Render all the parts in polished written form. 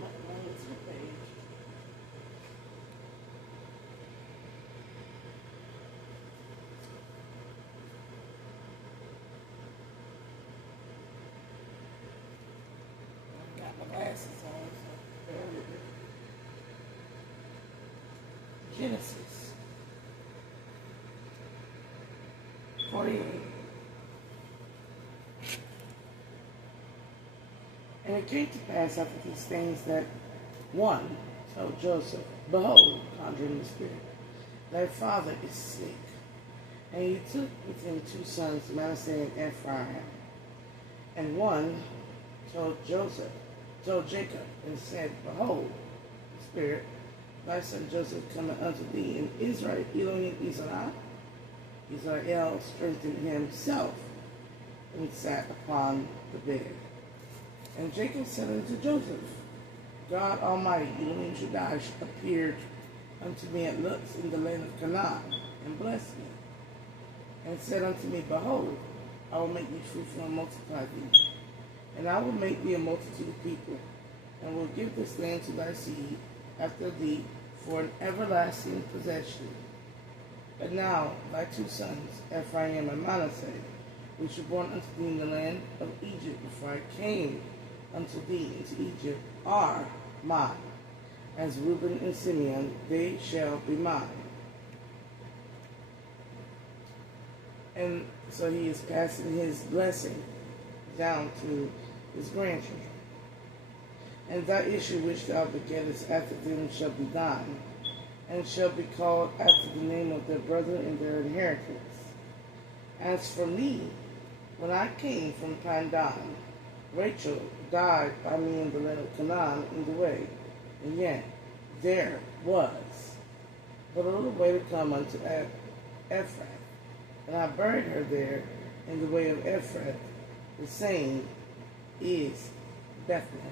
going to the page. I got my glasses on, so bear with me. Genesis 48. And it came to pass after these things that one told Joseph, Behold, conjuring the spirit, thy father is sick. And he took with him 2 sons, Manasseh and Ephraim. And one told Jacob, and said, Behold, the spirit, thy son Joseph cometh unto thee, and Israel, Elohim Israel strengthened himself, and sat upon the bed. And Jacob said unto Joseph, God Almighty, Elohim Shaddai, appeared unto me at Luz in the land of Canaan, and blessed me, and said unto me, Behold, I will make thee fruitful and multiply thee, and I will make thee a multitude of people, and will give this land to thy seed after thee for an everlasting possession. But now thy 2 sons, Ephraim and Manasseh, which were born unto thee in the land of Egypt before I came unto thee into Egypt, are mine. As Reuben and Simeon, they shall be mine. And so he is passing his blessing down to his grandchildren. And thy issue which thou begettest after them shall be thine, and shall be called after the name of their brother in their inheritance. As for me, when I came from Pandan, Rachel died by me in the land of Canaan in the way, and yet there was but a little way to come unto Ephrath, and I buried her there in the way of Ephrath. The same is Bethlehem.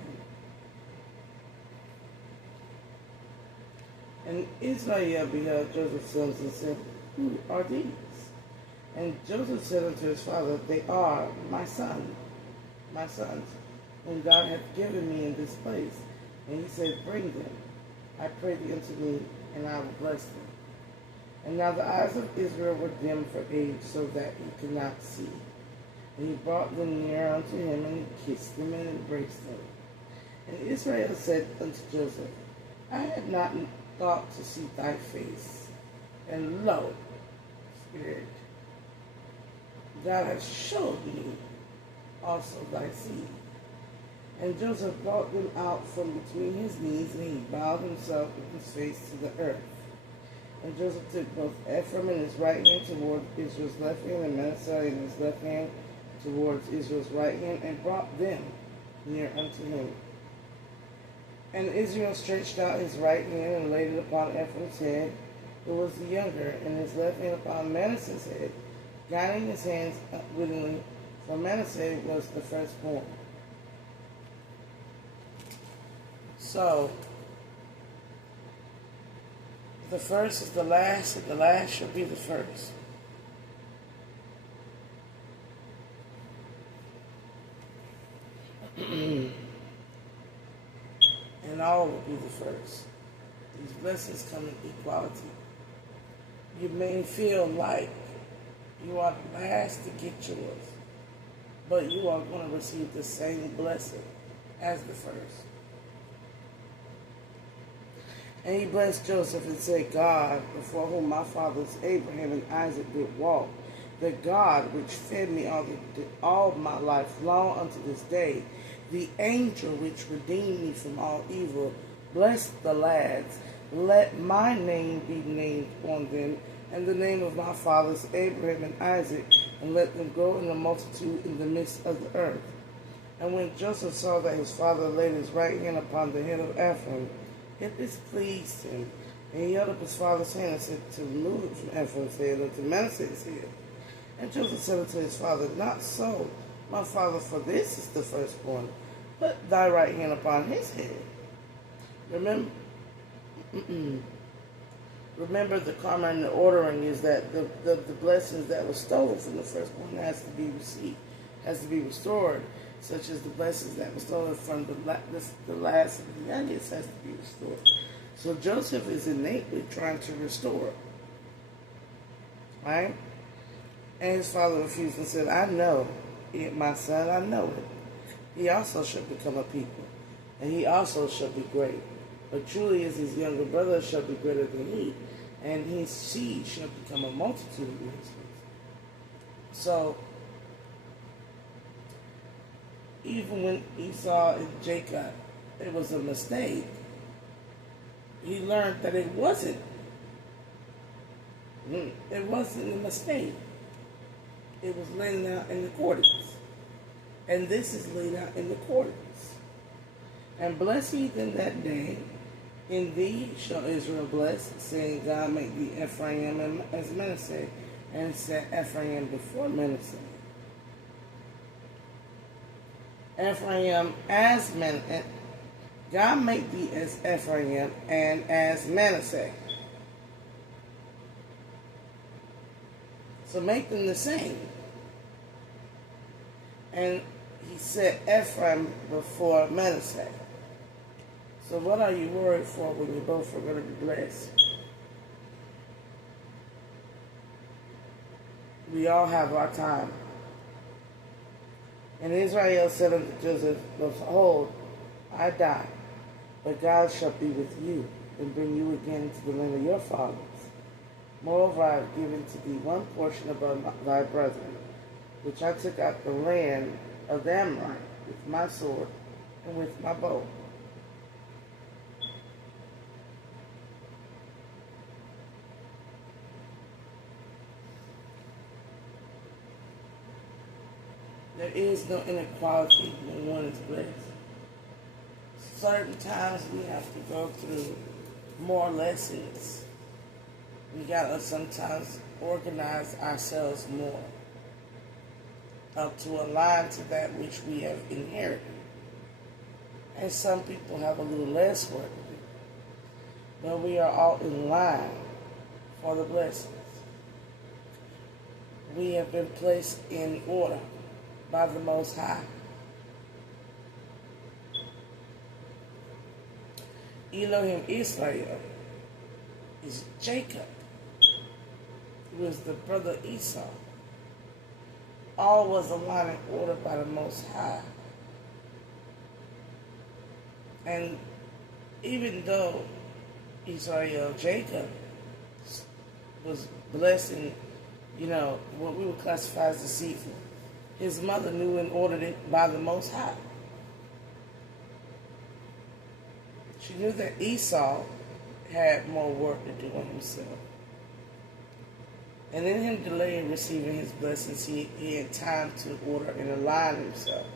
And Israel beheld Joseph's sons and said, Who are these? And Joseph said unto his father, They are my sons, whom God hath given me in this place. And he said, Bring them, I pray thee unto me, and I will bless them. And now the eyes of Israel were dim for age, so that he could not see. And he brought them near unto him, and he kissed them and embraced them. And Israel said unto Joseph, I had not thought to see thy face, and lo, Spirit, God hath showed me also thy seed. And Joseph brought them out from between his knees, and he bowed himself with his face to the earth. And Joseph took both Ephraim in his right hand toward Israel's left hand, and Manasseh in his left hand towards Israel's right hand, and brought them near unto him. And Israel stretched out his right hand and laid it upon Ephraim's head, who was the younger, and his left hand upon Manasseh's head, guiding his hands unwittingly, for Manasseh was the firstborn. So, the first is the last, and the last shall be the first. And all will be the first. These blessings come in equality. You may feel like you are the last to get yours, but you are going to receive the same blessing as the first. And he blessed Joseph and said, God, before whom my fathers Abraham and Isaac did walk, the God which fed me all my life long unto this day, the angel which redeemed me from all evil, bless the lads. Let my name be named on them, and the name of my fathers Abraham and Isaac, and let them grow in a multitude in the midst of the earth. And when Joseph saw that his father laid his right hand upon the head of Ephraim, it displeased him. And he held up his father's hand and said to remove it from Ephraim's head and to Manasseh's head. And Joseph said unto his father, Not so, my father, for this is the firstborn. Put thy right hand upon his head. Remember the karma and the ordering is that the blessings that were stolen from the firstborn has to be received, has to be restored. such as the blessings that were stolen from the last of the youngest has to be restored. So Joseph is innately trying to restore, right? And his father refused and said, I know it, my son, I know it. He also shall become a people, and he also shall be great. But truly as his younger brother shall be greater than he, and his seed shall become a multitude of nations. So, even when Esau and Jacob, it was a mistake, he learned that it wasn't a mistake. It was laid out in accordance. And this is laid out in accordance. And bless ye them that day, in thee shall Israel bless, saying, God make thee Ephraim as Manasseh, and set Ephraim before Manasseh. Ephraim as Manasseh. God make thee as Ephraim and as Manasseh. So make them the same. And he set Ephraim before Manasseh. So what are you worried for when you both are going to be blessed? We all have our time. And Israel said unto Joseph, behold, I die, but God shall be with you, and bring you again to the land of your fathers. Moreover, I have given to thee one portion above thy brethren, which I took out the land of the Amorite with my sword and with my bow. There is no inequality when one is blessed. Certain times we have to go through more lessons. We gotta sometimes organize ourselves more up to align to that which we have inherited. And some people have a little less work to do. But we are all in line for the blessings. We have been placed in order by the Most High. Elohim Israel is Jacob, who is the brother Esau. All was aligned and ordered by the Most High. And even though Israel, Jacob, was blessed in, what we would classify as deceitful, his mother knew and ordered it by the Most High. She knew that Esau had more work to do on himself. And in him delaying receiving his blessings, he had time to order and align himself.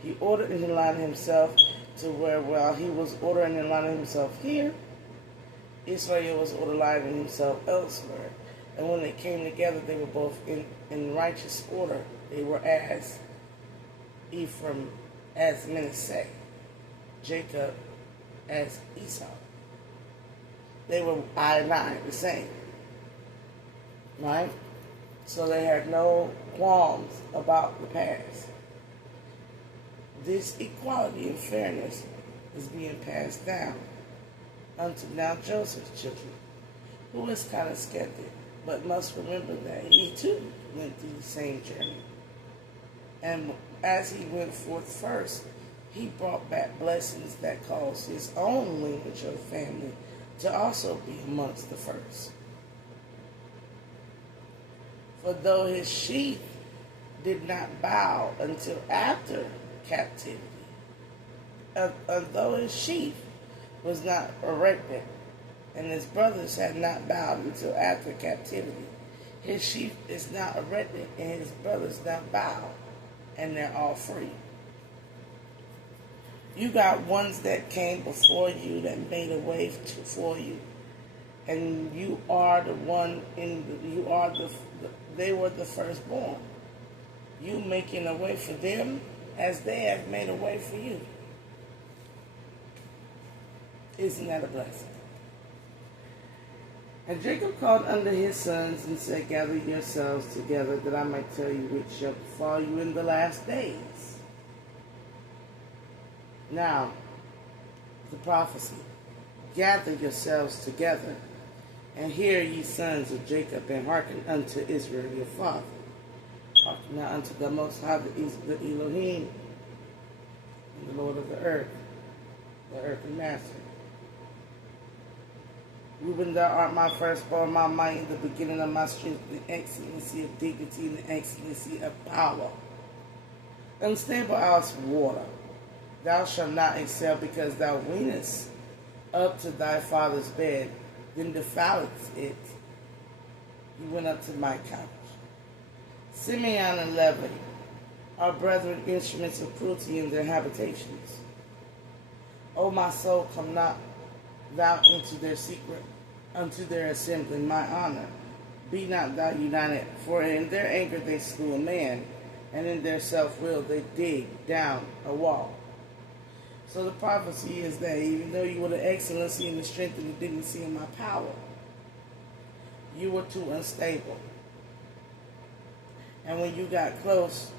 He ordered and aligned himself to where, while he was ordering and aligning himself here, Israel was aligning himself elsewhere. And when they came together, they were both in righteous order. They were as Ephraim as Manasseh, Jacob as Esau. They were I and I, the same. Right? So they had no qualms about the past. This equality and fairness is being passed down unto now Joseph's children, who is kind of skeptic, but must remember that he too went through the same journey. And as he went forth first, he brought back blessings that caused his own lineage of family to also be amongst the first. For though his sheath did not bow until after captivity, although his sheath was not erected, and his brothers had not bowed until after captivity, his sheath is not erected, and his brothers not bowed, and they're all free. You got ones that came before you that made a way for you, and you are the one they were the firstborn. You making a way for them as they have made a way for you. Isn't that a blessing? And Jacob called unto his sons and said, gather yourselves together, that I might tell you which shall befall you in the last days. Now, the prophecy. Gather yourselves together, and hear ye sons of Jacob, and hearken unto Israel your father. Hearken now unto the Most High, the Elohim, and the Lord of the earthly master. Reuben, thou art my firstborn, my might, in the beginning of my strength, the excellency of dignity, and the excellency of power. Unstable as water. Thou shalt not excel, because thou wentest up to thy father's bed, then defilest it. He went up to my couch. Simeon and Levi are brethren, instruments of cruelty in their habitations. O my soul, come not thou into their secret, unto their assembly, my honor. Be not thou united, for in their anger they slew a man, and in their self-will they dig down a wall. So the prophecy is that even though you were the excellency and the strength and the dignity of my power, you were too unstable. And when you got close,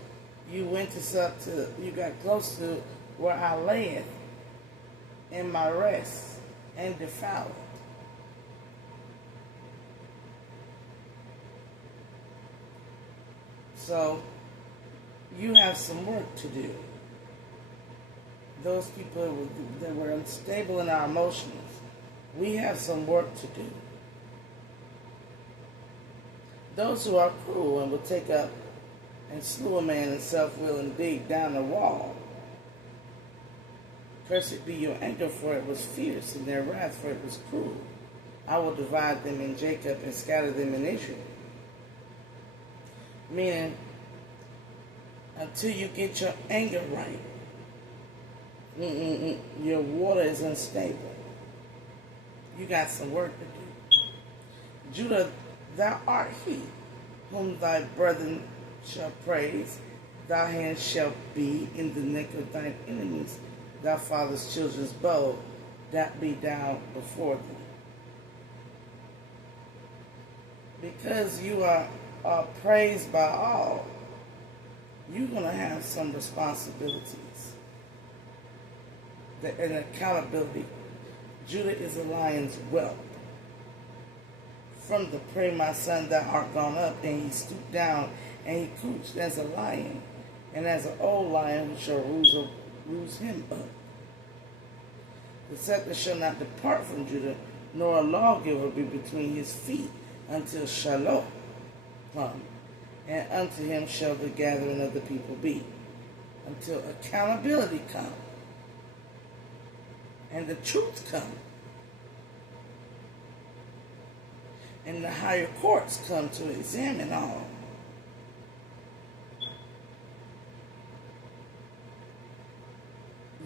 you got close to where I layeth in my rest and defiled it. So you have some work to do. Those people that were unstable in our emotions, we have some work to do. Those who are cruel and will take up and slew a man in self-will and dig down a wall, cursed be your anger, for it was fierce, and their wrath, for it was cruel. I will divide them in Jacob and scatter them in Israel. Meaning, until you get your anger right, your water is unstable. You got some work to do. Judah, thou art he whom thy brethren shall praise. Thy hand shall be in the neck of thine enemies. Thy father's children's bow, that be down before them. Because you are praised by all, you're going to have some responsibilities and accountability. Judah is a lion's whelp. From the prey, my son, thou art gone up, and he stooped down, and he couched as a lion, and as an old lion who shall ruse him up. The scepter shall not depart from Judah, nor a lawgiver be between his feet, until Shalom come, and unto him shall the gathering of the people be, until accountability come, and the truth come, and the higher courts come to examine all.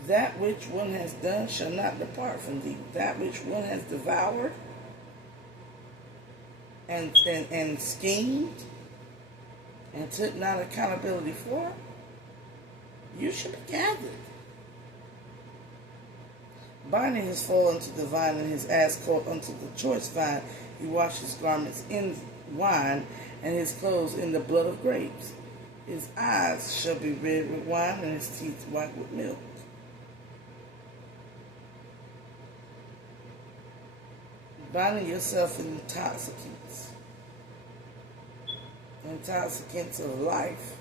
That which one has done shall not depart from thee. That which one has devoured and schemed and took not accountability for, you should be gathered. Binding his foal unto the vine and his ass colt unto the choice vine, he washed his garments in wine and his clothes in the blood of grapes. His eyes shall be red with wine and his teeth white with milk. Binding yourself in intoxicants of life.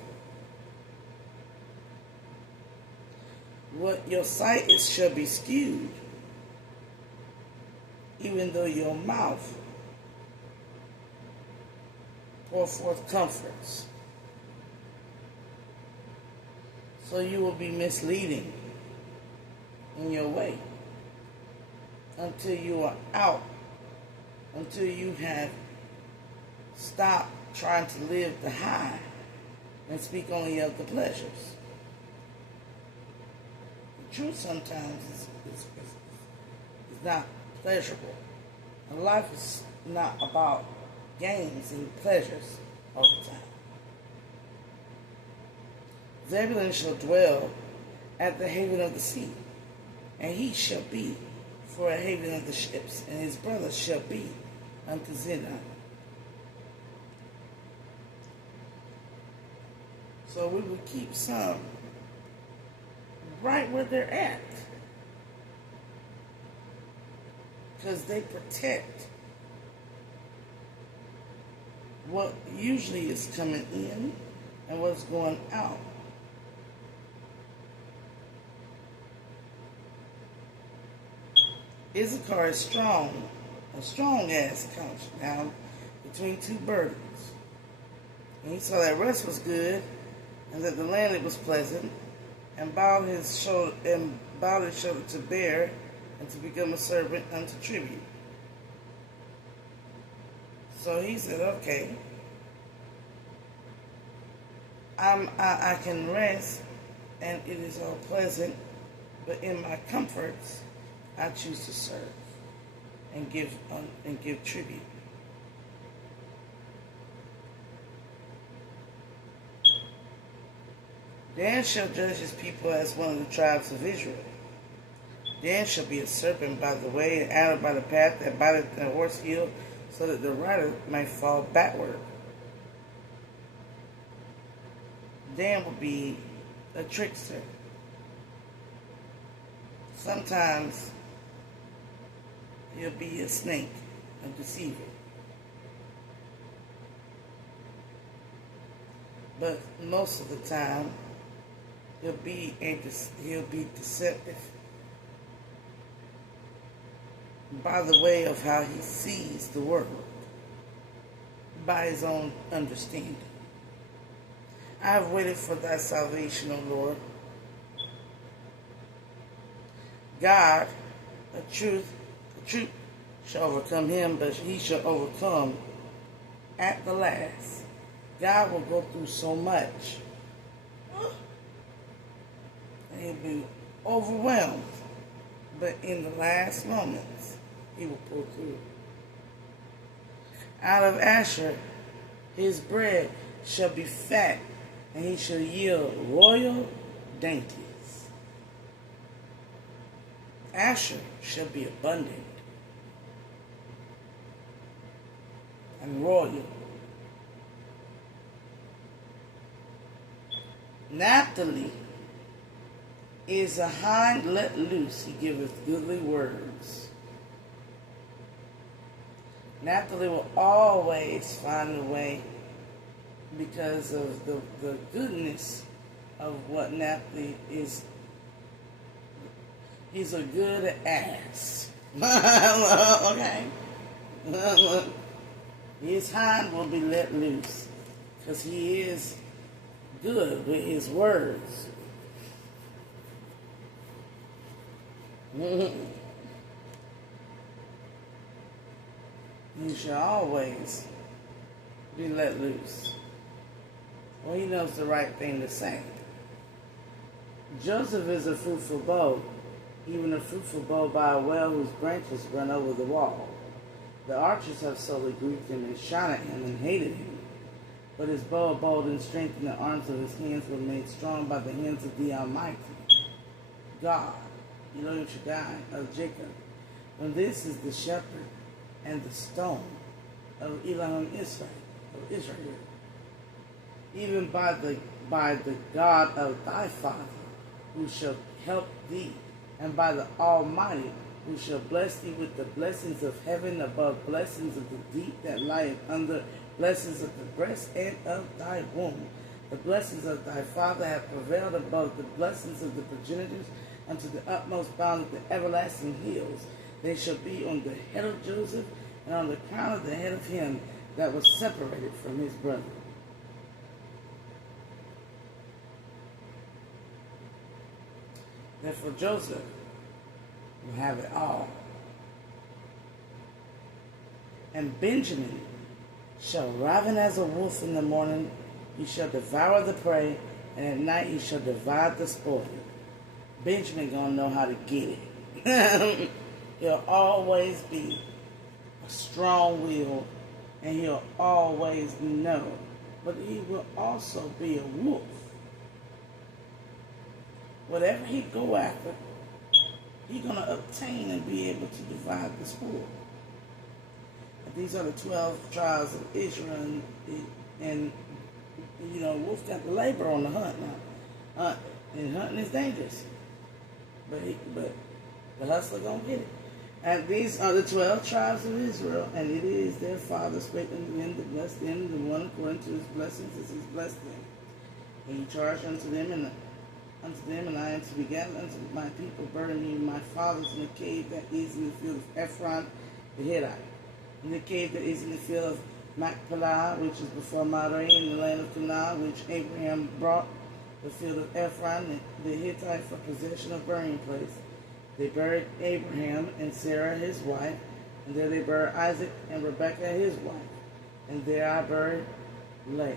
What your sight is shall be skewed, even though your mouth pour forth comforts. So you will be misleading in your way until you are out, until you have stopped trying to live the high and speak only of the pleasures. The truth sometimes is not pleasurable. And life is not about games and pleasures all the time. Zebulun shall dwell at the haven of the sea, and he shall be for a haven of the ships, and his brothers shall be unto Zidon. So we will keep some right where they're at. Because they protect what usually is coming in and what's going out. Issachar is strong, a strong ass country now between two burdens. And he saw that rest was good, and that the land it was pleasant, and bowed his shoulder to bear, and to become a servant unto tribute. So he said, okay, I can rest, and it is all pleasant, but in my comforts, I choose to serve and give tribute. Dan shall judge his people as one of the tribes of Israel. Dan shall be a serpent by the way, and adder by the path that biteth the horse heel, so that the rider may fall backward. Dan will be a trickster. Sometimes he'll be a snake, a deceiver. But most of the time, he'll be deceptive by the way of how he sees the world, by his own understanding. I have waited for thy salvation, O Lord. God, a truth shall overcome him, but he shall overcome at the last. God will go through so much, and he'll be overwhelmed, but in the last moments, he will pull through. Out of Asher, his bread shall be fat, and he shall yield royal dainties. Asher shall be abundant and royal. Naphtali is a hind let loose, he giveth goodly words. Naphtali will always find a way because of the goodness of what Naphtali is. He's a good ass. Okay. His hind will be let loose because he is good with his words. He shall always be let loose. Well, he knows the right thing to say. Joseph is a fruitful bow, even a fruitful bow by a well whose branches run over the wall. The archers have sorely grieved him and shot at him and hated him. But his bow abode in strength, and the arms of his hands were made strong by the hands of the Almighty God, Elohim Shaddai of Jacob. And this is the shepherd and the stone of Elohim Israel, even by the God of thy father, who shall help thee, and by the Almighty, who shall bless thee with the blessings of heaven above blessings of the deep that lieth under blessings of the breast and of thy womb. The blessings of thy father have prevailed above the blessings of the progenitors unto the utmost bound of the everlasting hills. They shall be on the head of Joseph and on the crown of the head of him that was separated from his brother. Therefore Joseph will have it all. And Benjamin shall raven as a wolf in the morning, he shall devour the prey, and at night he shall divide the spoil. Benjamin gonna know how to get it. He'll always be a strong will, and he'll always know. But he will also be a wolf. Whatever he go after, he's gonna obtain and be able to divide the spoil. These are the 12 tribes of Israel, and you know, wolf got the labor on the hunt now. And hunting is dangerous. but the hustler gonna get it. And these are the 12 tribes of Israel, and it is their father spake unto them to bless them, the one according to his blessings as he's blessed them. And he charged unto them, and I am to be gathered unto my people, bury me my fathers in the cave that is in the field of Ephron the Hittite, in the cave that is in the field of Machpelah, which is before Mamre, in the land of Canaan, which Abraham brought the field of Ephron the Hittite for possession of burying place. They buried Abraham and Sarah his wife, and there they buried Isaac and Rebekah his wife, and there I buried Leah.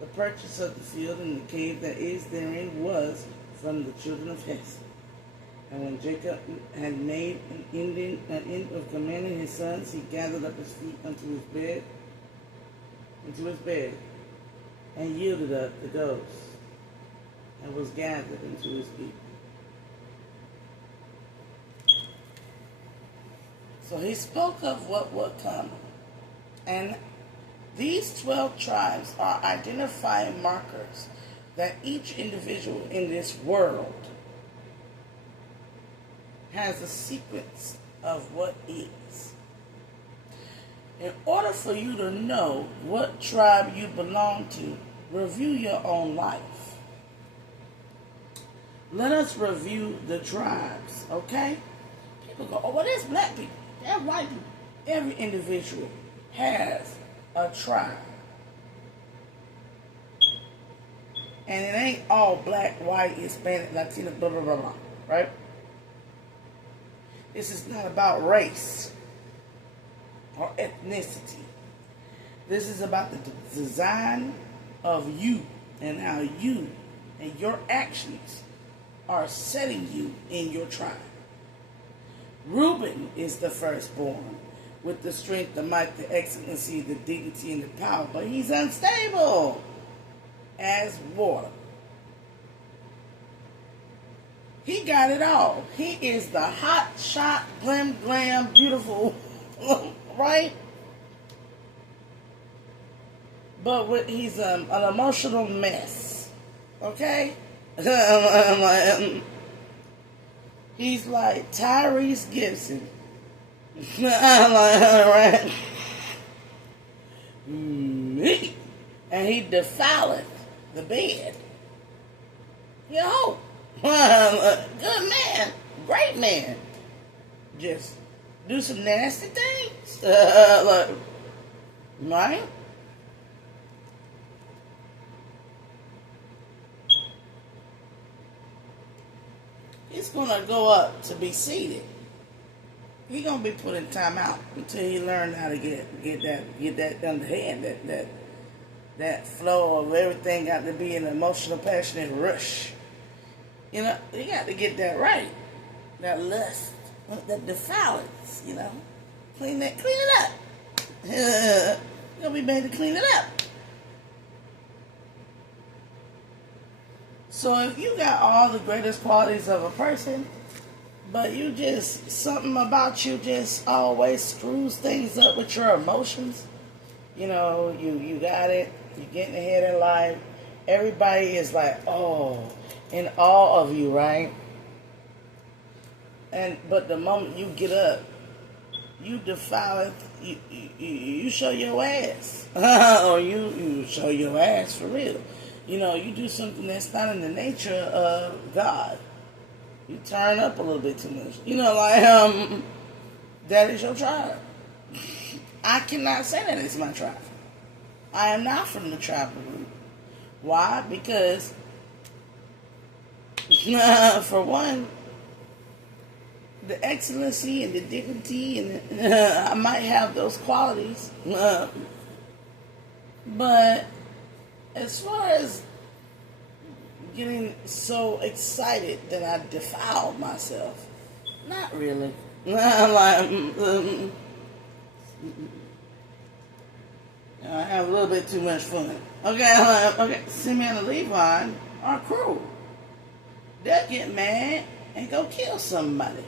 The purchase of the field and the cave that is therein was from the children of Heth. And when Jacob had made an end of commanding his sons, he gathered up his feet into his bed, and yielded up the ghost, and was gathered into his people. So he spoke of what would come. And these 12 tribes are identifying markers that each individual in this world has a sequence of what is. In order for you to know what tribe you belong to, review your own life. Let us review the tribes, okay? People go, oh, well, there's black people. They're white people. Every individual has a tribe. And it ain't all black, white, Hispanic, Latino, blah, blah, blah, blah, right? This is not about race or ethnicity. This is about the design of you and how you and your actions are setting you in your tribe. Reuben is the firstborn, with the strength, the might, the excellency, the dignity, and the power, but he's unstable as water. He got it all. He is the hot shot, glam, beautiful, right? But he's an emotional mess, okay? He's like Tyrese Gibson. Right? And he defileth the bed. Yo, good man, great man. Just do some nasty things. Right? He's gonna go up to be seated. He's gonna be put in timeout until he learns how to get that underhand, that flow of everything got to be an emotional, passionate rush. You know, you got to get that right. That lust, that defiance, you know. Clean it up. You're gonna be made to clean it up. So if you got all the greatest qualities of a person, but you just, something about you just always screws things up with your emotions, you know, you got it, you're getting ahead in life, everybody is like, oh, in awe of you, right? But the moment you get up, you defile it, you show your ass. Or you show your ass for real. You know, you do something that's not in the nature of God. You turn up a little bit too much. You know, like, that is your tribe. I cannot say that it's my tribe. I am not from the tribe of Reuben. Why? Because, for one, the excellency and the dignity, and I might have those qualities, but as far as getting so excited that I defiled myself, not really. I'm like, I have a little bit too much fun. Okay, Simeon and Levi are cruel. They'll get mad and go kill somebody,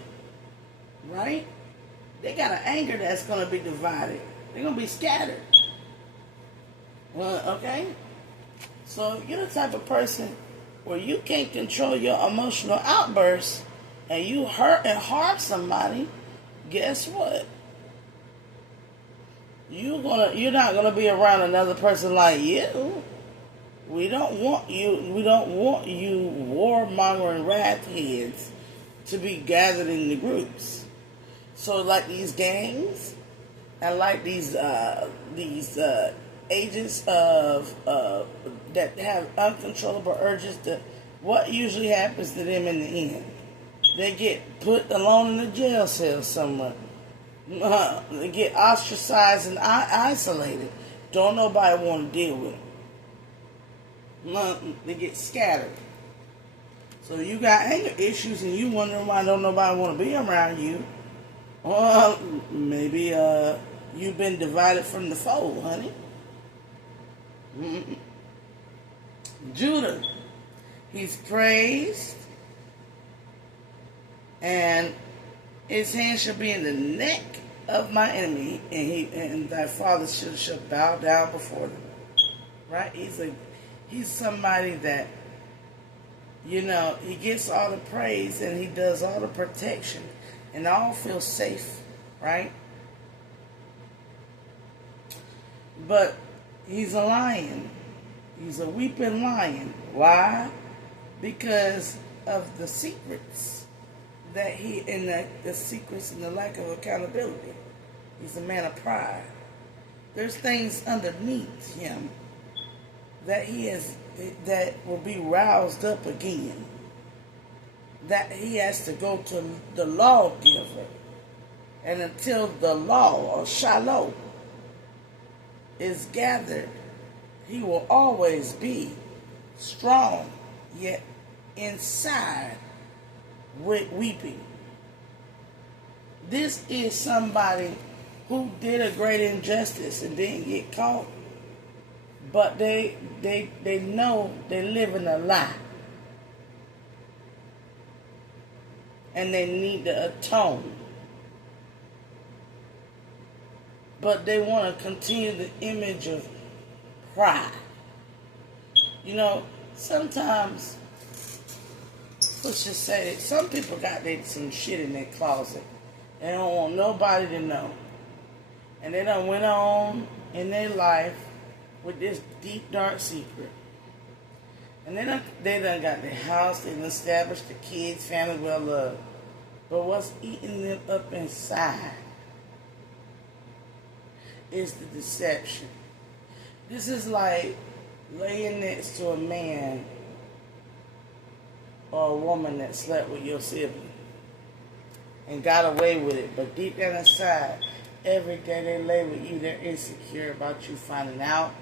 right? They got an anger that's going to be divided. They're going to be scattered. Okay? So if you're the type of person where you can't control your emotional outbursts and you hurt and harm somebody, guess what? You're not gonna be around another person like you. We don't want you. We don't want you warmongering wrath heads to be gathered in the groups. So, like these gangs, and like these agents of that have uncontrollable urges. What usually happens to them in the end? They get put alone in a jail cell somewhere. They get ostracized and isolated. Don't nobody want to deal with them. They get scattered. So you got anger issues and you wondering why don't nobody want to be around you. Well, maybe you've been divided from the fold, honey. Judah, he's praised, and his hand shall be in the neck of my enemy, and thy father shall bow down before them. Right? He's somebody that, he gets all the praise and he does all the protection, and all feel safe, right? But he's a lion. He's a weeping lion. Why? Because of the secrets that the secrets and the lack of accountability. He's a man of pride. There's things underneath him that will be roused up again. That he has to go to the lawgiver. And until the law, or Shalom, is gathered, he will always be strong, yet inside weeping. This is somebody who did a great injustice and didn't get caught, but they know they live in a lie. And they need to atone. But they want to continue the image of pride. Sometimes, let's just say that some people got some shit in their closet. They don't want nobody to know. And they done went on in their life with this deep, dark secret. And they done got their house, they done established the kids, family well loved. But what's eating them up inside is the deception. This is like laying next to a man or a woman that slept with your sibling and got away with it. But deep down inside, every day they lay with you, they're insecure about you finding out.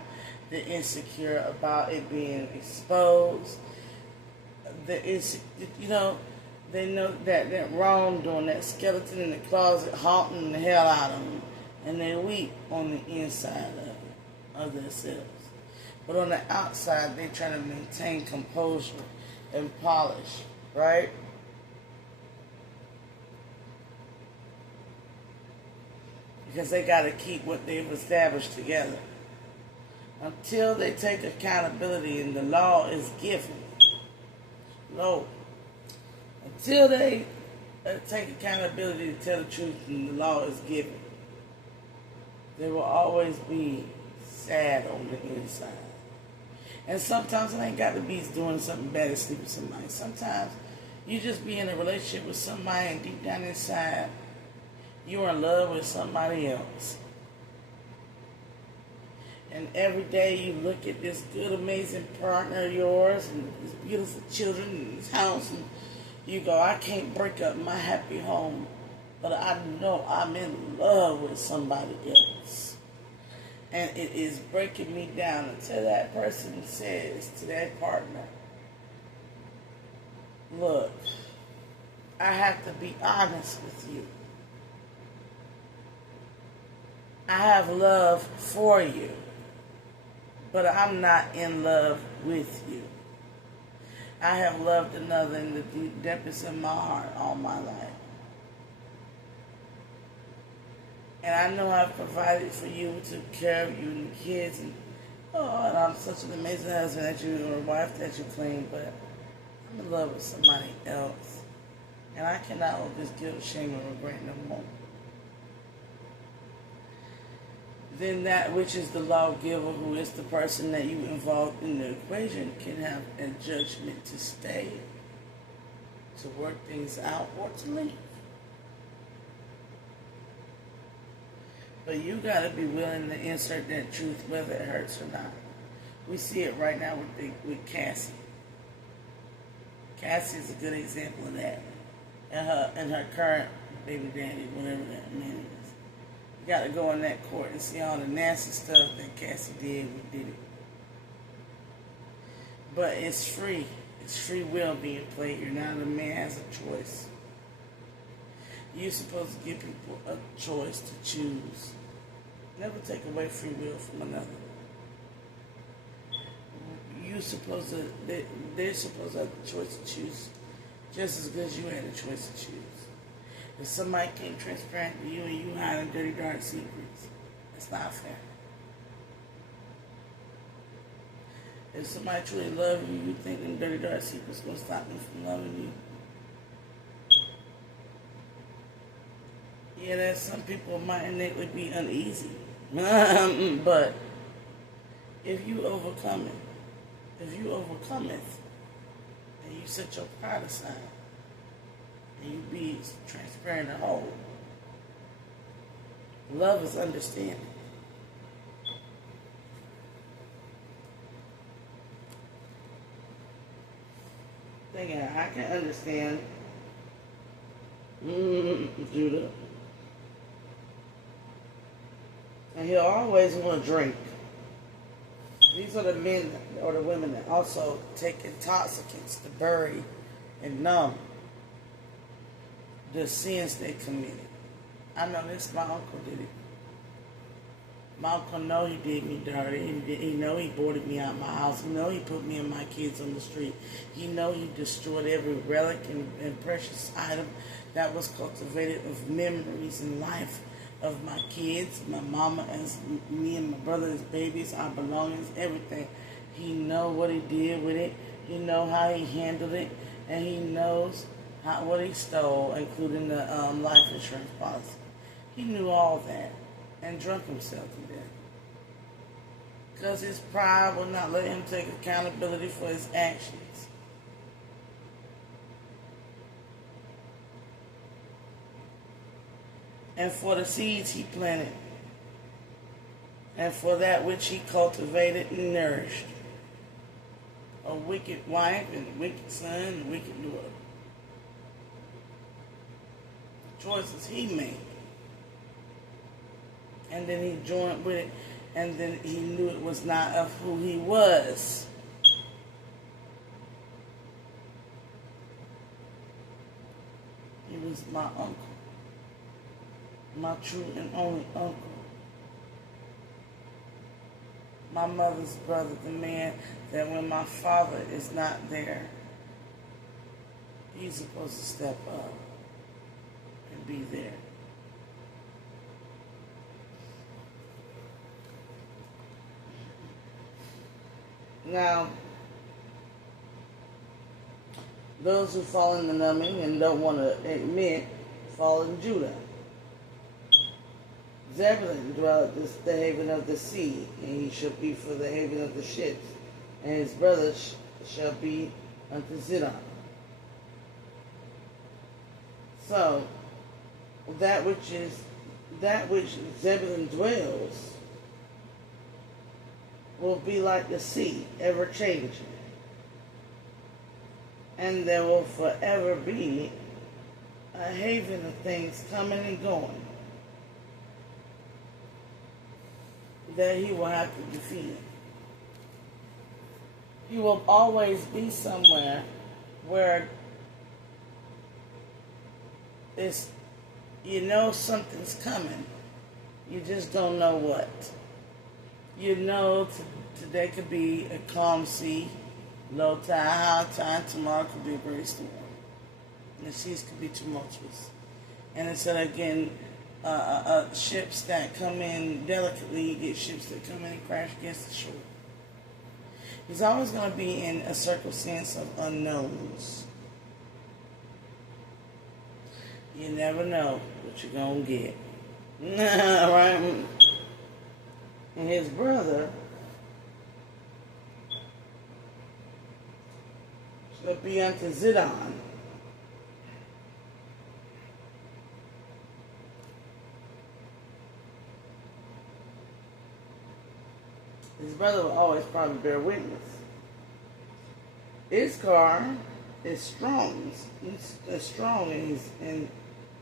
They're insecure about it being exposed. They know that wrongdoing, that skeleton in the closet haunting the hell out of them. And they weep on the inside of themselves. But on the outside, they're trying to maintain composure and polish, right? Because they got to keep what they've established together. Until they take accountability and the law is given. No. Until they take accountability to tell the truth and the law is given, they will always be sad on the inside. And sometimes it ain't got to be doing something bad to sleep with somebody. Sometimes you just be in a relationship with somebody and deep down inside, you're in love with somebody else. And every day you look at this good, amazing partner of yours and these beautiful children and this house, and you go, I can't break up my happy home, but I know I'm in love with somebody else. And it is breaking me down until that person says to that partner, look, I have to be honest with you. I have love for you, but I'm not in love with you. I have loved another in the deep depths of my heart all my life. And I know I've provided for you, took care of you and the kids, and I'm such an amazing husband that you, or wife that you claim, but I'm in love with somebody else, and I cannot hold this guilt, shame, and regret no more. Then that which is the lawgiver, who is the person that you involved in the equation, can have a judgment to stay, to work things out, or to leave. But you got to be willing to insert that truth whether it hurts or not. We see it right now with Cassie. Cassie is a good example of that. And her current baby daddy, whatever that man is. You got to go in that court and see all the nasty stuff that Cassie did. We did it. But it's free. It's free will being played here. Now the man has a choice. You're supposed to give people a choice to choose. Never take away free will from another. They're supposed to have the choice to choose just as good as you had a choice to choose. If somebody came transparent to you and you hiding dirty, dark secrets, that's not fair. If somebody truly loves you, you think them dirty, dark secrets going to stop them from loving you. Yeah, that some people might innately be uneasy. But if you overcome it, and you set your pride aside, and you be transparent and whole, love is understanding. I can understand Judah. And he'll always want to drink. These are the men or the women that also take intoxicants to bury and numb the sins they committed. I know this, my uncle did it. My uncle know he did me dirty. He know he boarded me out of my house. He know he put me and my kids on the street. He know he destroyed every relic and precious item that was cultivated of memories and life of my kids, my mama, as me and my brother as babies, our belongings, everything. He know what he did with it. He know how he handled it, and he knows what he stole, including the life insurance policy. He knew all that and drunk himself to death because his pride will not let him take accountability for his actions. And for the seeds he planted, and for that which he cultivated and nourished. A wicked wife and a wicked son and a wicked daughter. Choices he made. And then he joined with it, and then he knew it was not of who he was. He was my uncle. My true and only uncle. My mother's brother, the man that when my father is not there, he's supposed to step up and be there. Now, those who fall in the numbing and don't want to admit fall in Judah. Zebulun dwelled at the haven of the sea, and he shall be for the haven of the ships, and his brothers shall be unto Zidon. So, that which Zebulun dwells will be like the sea, ever changing. And there will forever be a haven of things coming and going that he will have to defeat. He will always be somewhere where it's, you know something's coming. You just don't know what. You know today could be a calm sea, low tide, high tide. Tomorrow could be a great storm. And the seas could be tumultuous. And instead of getting ships that come in delicately, you get ships that come in and crash against the shore. He's always going to be in a circumstance of unknowns. You never know what you're going to get. Right? And his brother shall be unto Zidon. His brother will always probably bear witness. Issachar is strong. He's strong in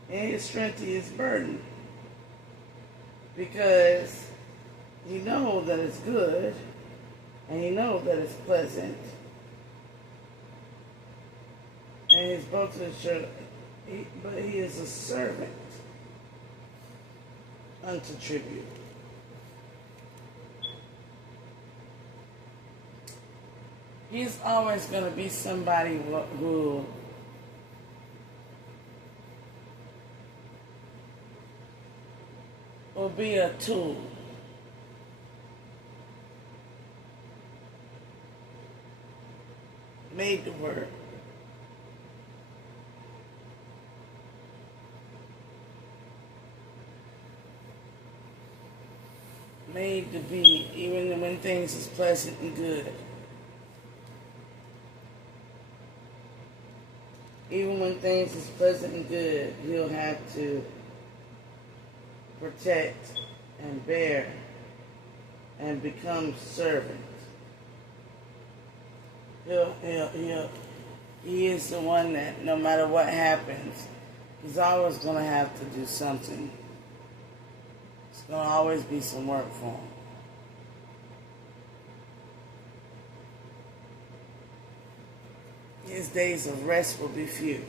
his strength he is burdened. Because he knows that it's good and he knows that it's pleasant. And he's both to the church, but he is a servant unto tribute. He's always going to be somebody who will be a tool. Made to work. Made to be, even when things is pleasant and good. Even when things is pleasant and good, he'll have to protect and bear and become servant. He is the one that no matter what happens, he's always going to have to do something. It's going to always be some work for him. His days of rest will be few.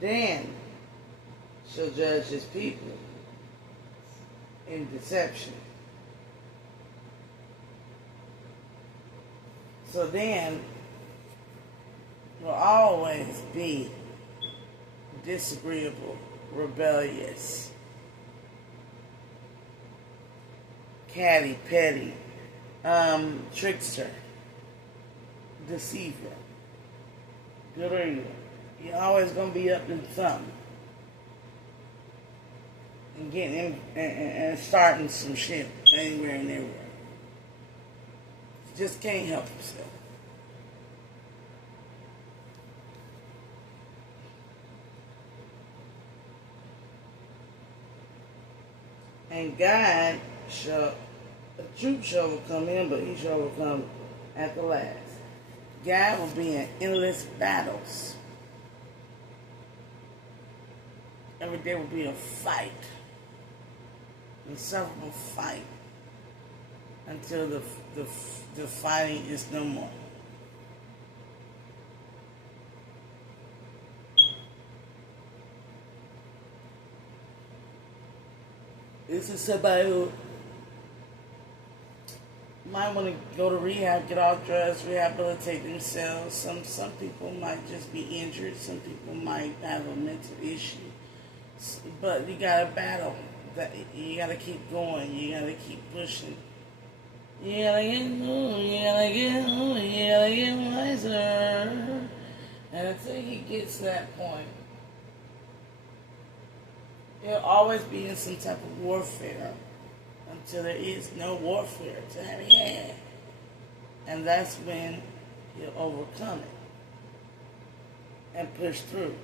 Dan shall judge his people in deception. So Dan will always be disagreeable, rebellious, catty, petty, trickster, deceiver, good or evil. You're always going to be up to something. And getting in and starting some shit anywhere and everywhere. He just can't help himself. And God shall, a troop shall come in, but he shall come at the last. God will be in endless battles. Every day will be a fight. Insufferable fight. Until the fighting is no more. This is somebody who might want to go to rehab, get off drugs, rehabilitate themselves. Some people might just be injured. Some people might have a mental issue. But you gotta battle. You gotta keep going. You gotta keep pushing. You gotta get new. You gotta get new. You gotta get wiser. And until he gets to that point, he'll always be in some type of warfare until there is no warfare to have had. And that's when he'll overcome it and push through.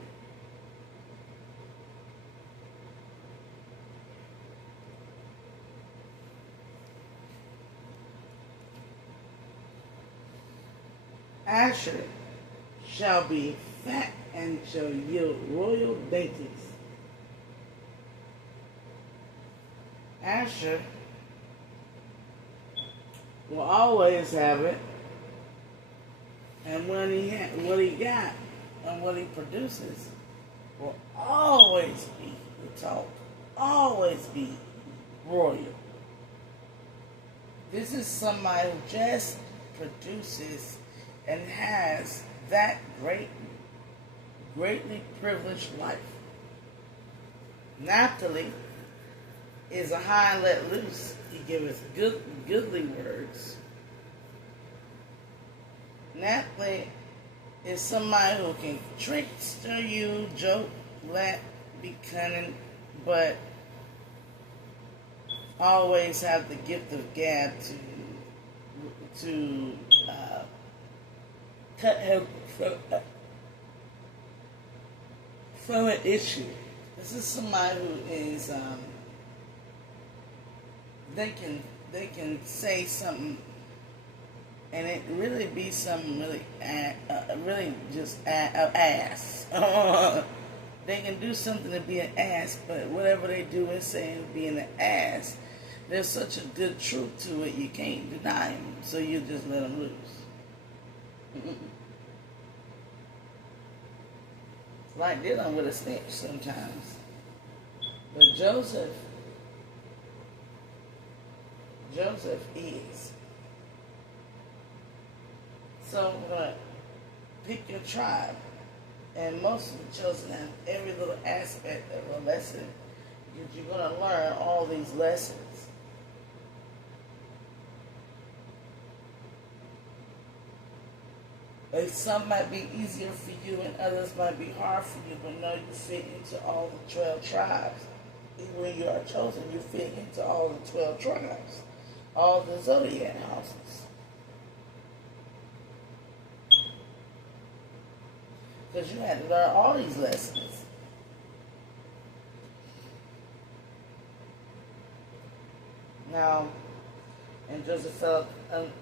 Asher shall be fat and shall yield royal dainties. Asher will always have it, and what he got and what he produces will always be the talk, always be royal. This is somebody who just produces and has that greatly privileged life. Naphtali is a high and let loose He giveth goodly words. Naphtali is somebody who can trickster you, joke, laugh, be cunning, but always have the gift of gab to cut him from an issue. This is somebody who is they can say something and it really be something really just ass. They can do something to be an ass, but whatever they do and say and being an ass, there's such a good truth to it, you can't deny them, so you just let them loose. It's like dealing with a snitch sometimes. But Joseph is. So we're going to pick your tribe. And most of the children have every little aspect of a lesson because you're going to learn all these lessons. And some might be easier for you and others might be hard for you, but no, you fit into all the 12 tribes. Even when you are chosen, you fit into all the 12 tribes, all the zodiac houses. Because you had to learn all these lessons. Now, and Joseph fell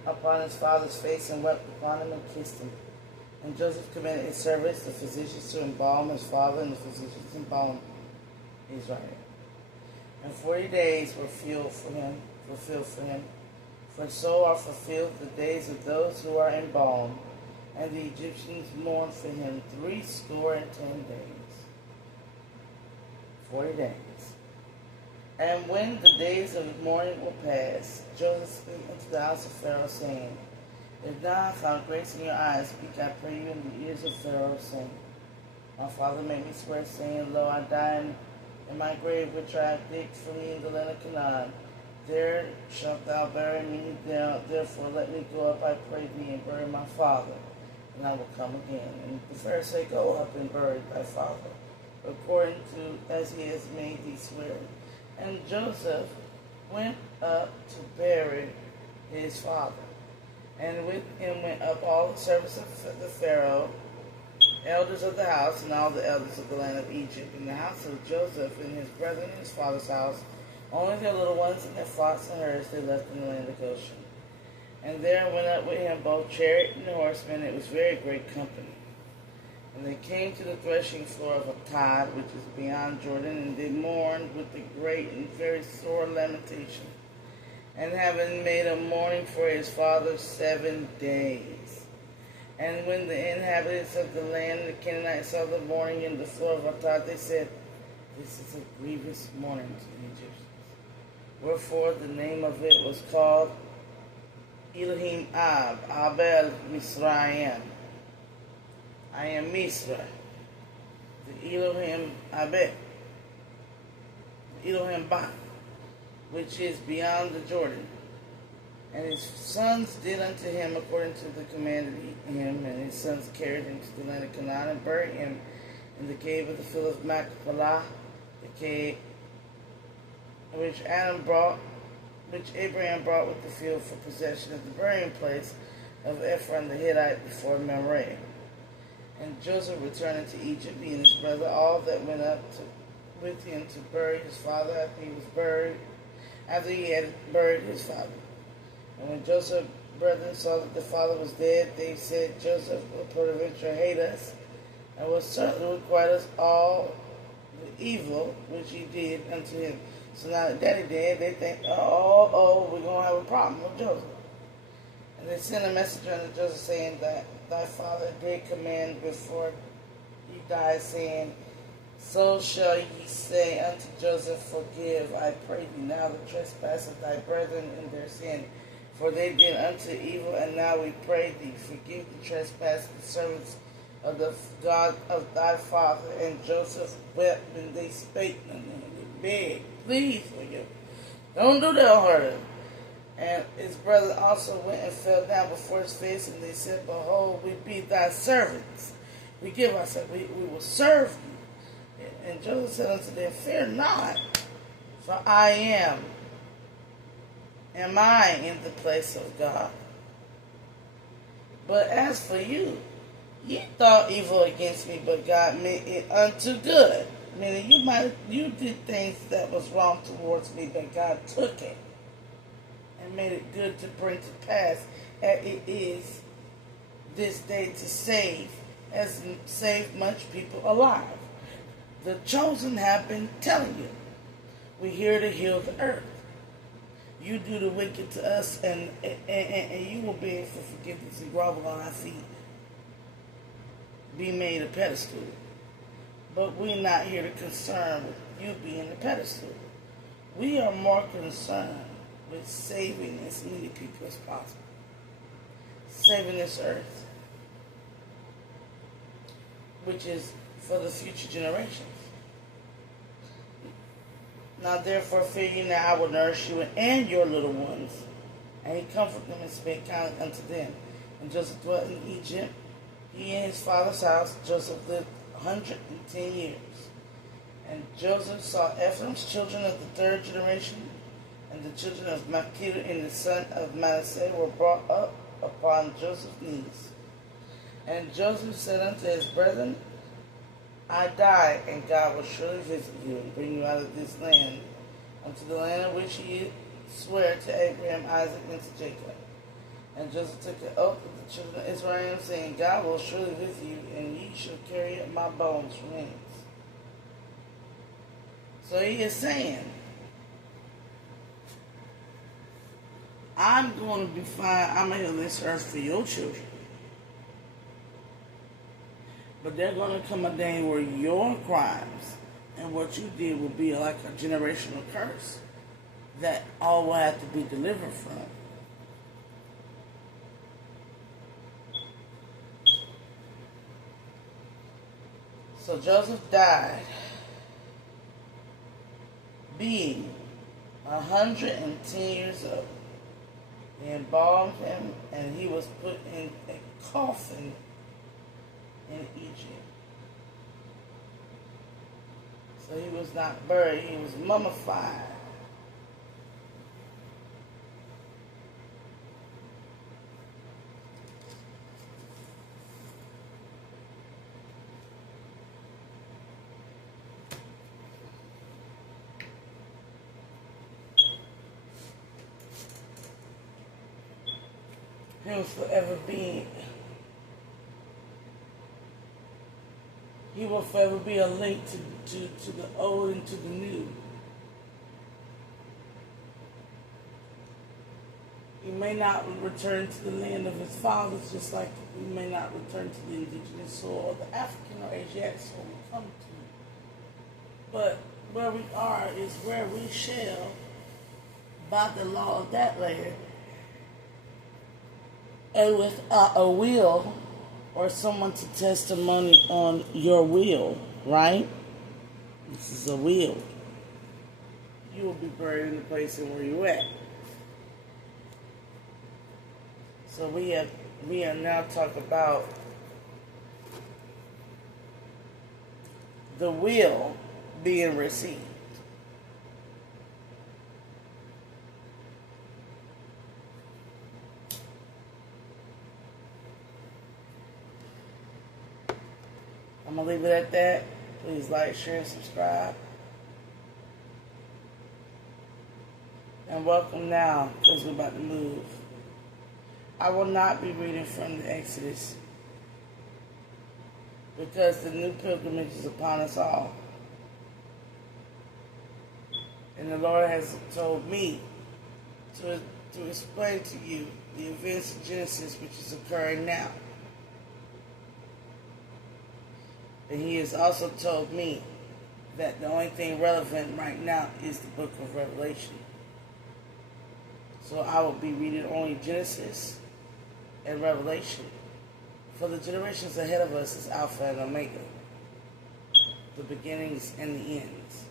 upon his father's face and wept upon him and kissed him. And Joseph commanded his servants, the physicians, to embalm his father, and the physicians embalmed Israel. And 40 days were fulfilled for him. For so are fulfilled the days of those who are embalmed. And the Egyptians mourned for him 70 days. 40 days. And when the days of mourning were past, Joseph spake unto the house of Pharaoh, saying, If thou hast found grace in your eyes, speak, I pray you, in the ears of Pharaoh, saying, My father made me swear, saying, Lo, I die in my grave, which I have digged for me in the land of Canaan. There shalt thou bury me. Therefore let me go up, I pray thee, and bury my father, and I will come again. And the Pharaoh said, Go up and bury thy father, according to as he has made thee swear. And Joseph went up to bury his father. And with him went up all the servants of the Pharaoh, elders of the house, and all the elders of the land of Egypt. In the house of Joseph and his brethren in his father's house, only their little ones and their flocks and herds they left in the land of Goshen. And there went up with him both chariot and horsemen. It was very great company. And they came to the threshing floor of Atad, which is beyond Jordan, and they mourned with a great and very sore lamentation, and having made a mourning for his father 7 days. And when the inhabitants of the land, the Canaanites, saw the mourning in the floor of Atad, they said, This is a grievous mourning to the Egyptians. Wherefore the name of it was called Elohim Abel Misraim. I am Misra, the Elohim Abel, Elohim Ba, which is beyond the Jordan. And his sons did unto him according to the command of him, and his sons carried him to the land of Canaan and buried him in the cave of the field of Machpelah, the cave which Abraham brought with the field for possession of the burying place of Ephron the Hittite before Mamre. And Joseph returned into Egypt, he and his brother, all that went up with him to bury his father after he had buried his father. And when Joseph's brethren saw that the father was dead, they said, Joseph will peradventure hate us, and will certainly requite us all the evil which he did unto him. So now that daddy dead, they think, we're going to have a problem with Joseph. And they sent a messenger unto Joseph, saying that thy father did command before he died, saying, So shall ye say unto Joseph, Forgive, I pray thee, now the trespass of thy brethren and their sin. For they did unto evil, and now we pray thee, forgive the trespass of the servants of the God of thy father. And Joseph wept when they spake unto him. They begged, please forgive. Don't do that on her. And his brother also went and fell down before his face, and they said, Behold, we be thy servants. We give ourselves, we will serve you. And Joseph said unto them, Fear not, for am I in the place of God? But as for you, ye thought evil against me, but God meant it unto good. Meaning you did things that was wrong towards me, but God took it and made it good to bring to pass, as it is this day to save much people alive. The chosen have been telling you, we're here to heal the earth. You do the wicked to us, and you will beg for forgiveness and grovel on our feet. Be made a pedestal. But we're not here to concern with you being a pedestal. We are more concerned with saving as many people as possible. Saving this earth, which is for the future generations. Now therefore fear ye not, I will nourish you and your little ones. And he comforted them and spake kindly unto them. And Joseph dwelt in Egypt, he and his father's house. Joseph lived 110 years. And Joseph saw Ephraim's children of the third generation, and the children of Machir and the son of Manasseh were brought up upon Joseph's knees. And Joseph said unto his brethren, I die, and God will surely visit you and bring you out of this land unto the land of which he sware to Abraham, Isaac, and to Jacob. And Joseph took an oath with the children of Israel, saying, God will surely visit you, and ye shall carry up my bones from hence. So he is saying, I'm going to be fine. I'm going to heal this earth for your children. But there's going to come a day where your crimes and what you did will be like a generational curse that all will have to be delivered from. So Joseph died, being 110 years old. They embalmed him, and he was put in a coffin in Egypt. So he was not buried, he was mummified. He will forever be. He will forever be a link to the old and to the new. He may not return to the land of his fathers, just like we may not return to the indigenous soil or the African or Asiatic soil we come to. But where we are is where we shall, by the law of that land, and without a will or someone to testimony on your will, right? This is a will. You will be buried in the place where you're at. So we are now talking about the will being received. I'm going to leave it at that. Please like, share, and subscribe. And welcome now, because we're about to move. I will not be reading from the Exodus, because the new pilgrimage is upon us all. And the Lord has told me to explain to you the events of Genesis, which is occurring now. And he has also told me that the only thing relevant right now is the book of Revelation. So I will be reading only Genesis and Revelation. For the generations ahead of us is Alpha and Omega, the beginnings and the ends.